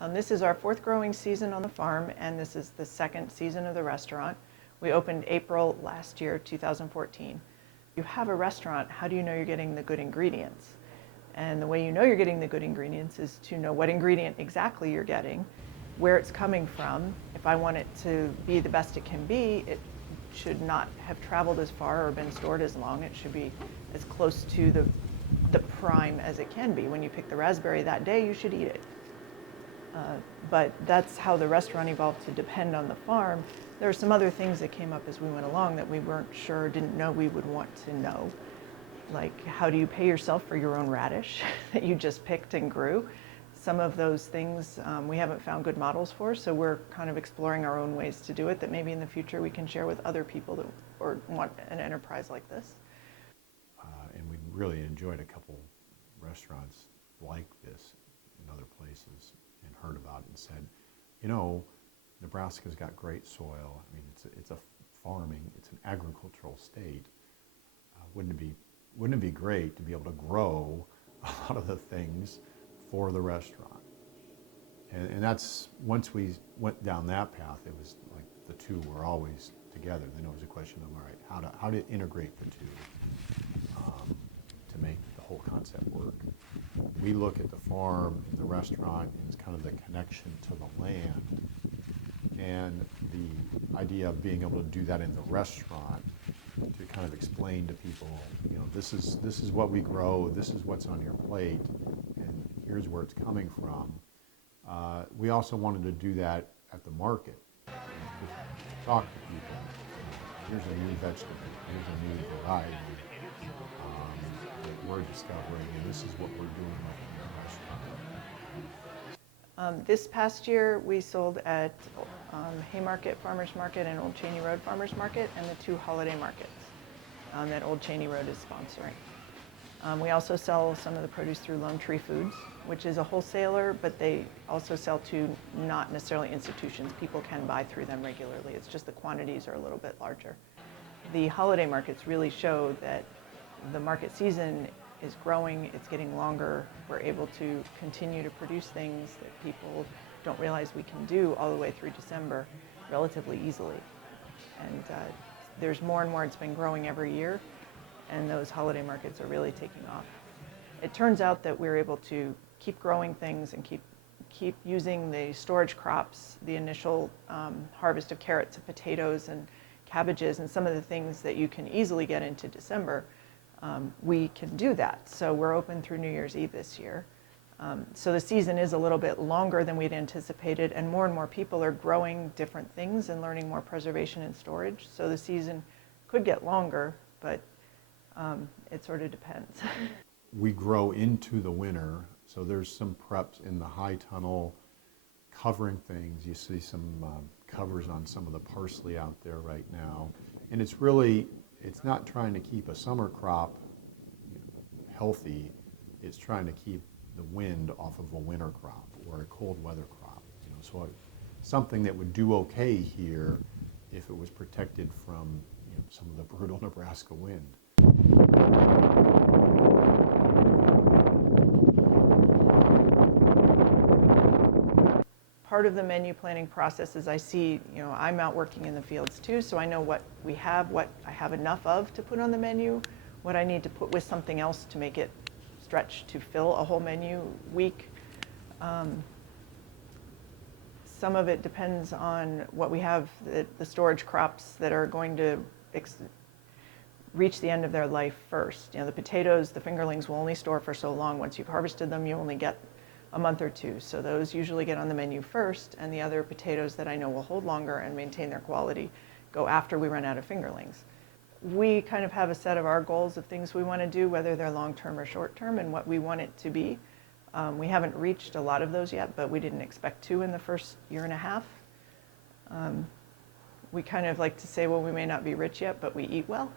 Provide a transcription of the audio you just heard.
This is our fourth growing season on the farm, and this is the second season of the restaurant. We opened April last year, 2014. You have a restaurant, how do you know you're getting the good ingredients? And the way you know you're getting the good ingredients is to know what ingredient exactly you're getting, where it's coming from. If I want it to be the best it can be, it should not have traveled as far or been stored as long. It should be as close to the prime as it can be. When you pick the raspberry that day, you should eat it. But that's how the restaurant evolved to depend on the farm. There are some other things that came up as we went along that we weren't sure, didn't know we would want to know. Like, how do you pay yourself for your own radish that you just picked and grew? Some of those things we haven't found good models for, so we're kind of exploring our own ways to do it that maybe in the future we can share with other people that or want an enterprise like this. And we really enjoyed a couple restaurants like this in other places and heard about it and said, you know, Nebraska's got great soil. I mean, it's a farming, it's an agricultural state. Wouldn't it be great to be able to grow a lot of the things for the restaurant? And that's, once we went down that path, it was like the two were always together. Then it was a question of, all right, how to integrate the two to make the whole concept work. We look at the farm and the restaurant as kind of the connection to the land, and the idea of being able to do that in the restaurant to kind of explain to people, you know, this is what we grow, this is what's on your plate, and here's where it's coming from. We also wanted to do that at the market. Talk to people. Here's a new vegetable, here's a new variety that we're discovering, and this is what we're doing in the restaurant. This past year we sold at Haymarket Farmers Market and Old Cheney Road Farmers Market, and the two holiday markets that Old Cheney Road is sponsoring. We also sell some of the produce through Lone Tree Foods, which is a wholesaler, but they also sell to not necessarily institutions. People can buy through them regularly. It's just the quantities are a little bit larger. The holiday markets really show that the market season is growing, it's getting longer. We're able to continue to produce things that people don't realize we can do all the way through December relatively easily. And there's more and more, it's been growing every year, and those holiday markets are really taking off. It turns out that we're able to keep growing things and keep using the storage crops, the initial harvest of carrots and potatoes and cabbages and some of the things that you can easily get into December. We can do that. So we're open through New Year's Eve this year. So the season is a little bit longer than we'd anticipated, and more people are growing different things and learning more preservation and storage. So the season could get longer, but it sort of depends. We grow into the winter, so there's some preps in the high tunnel covering things. You see some covers on some of the parsley out there right now. And it's not trying to keep a summer crop healthy, it's trying to keep the wind off of a winter crop or a cold weather crop. So something that would do okay here if it was protected from some of the brutal Nebraska wind. Part of the menu planning process is I see, I'm out working in the fields too, so I know what we have, what I have enough of to put on the menu, what I need to put with something else to make it stretch to fill a whole menu week. Some of it depends on what we have, the storage crops that are going to reach the end of their life first. The potatoes, the fingerlings will only store for so long. Once you've harvested them, you only get a month or two. So those usually get on the menu first, and the other potatoes that I know will hold longer and maintain their quality go after we run out of fingerlings. We kind of have a set of our goals of things we want to do, whether they're long-term or short-term, and what we want it to be. We haven't reached a lot of those yet, but we didn't expect to in the first year and a half. We kind of like to say, well, we may not be rich yet, but we eat well.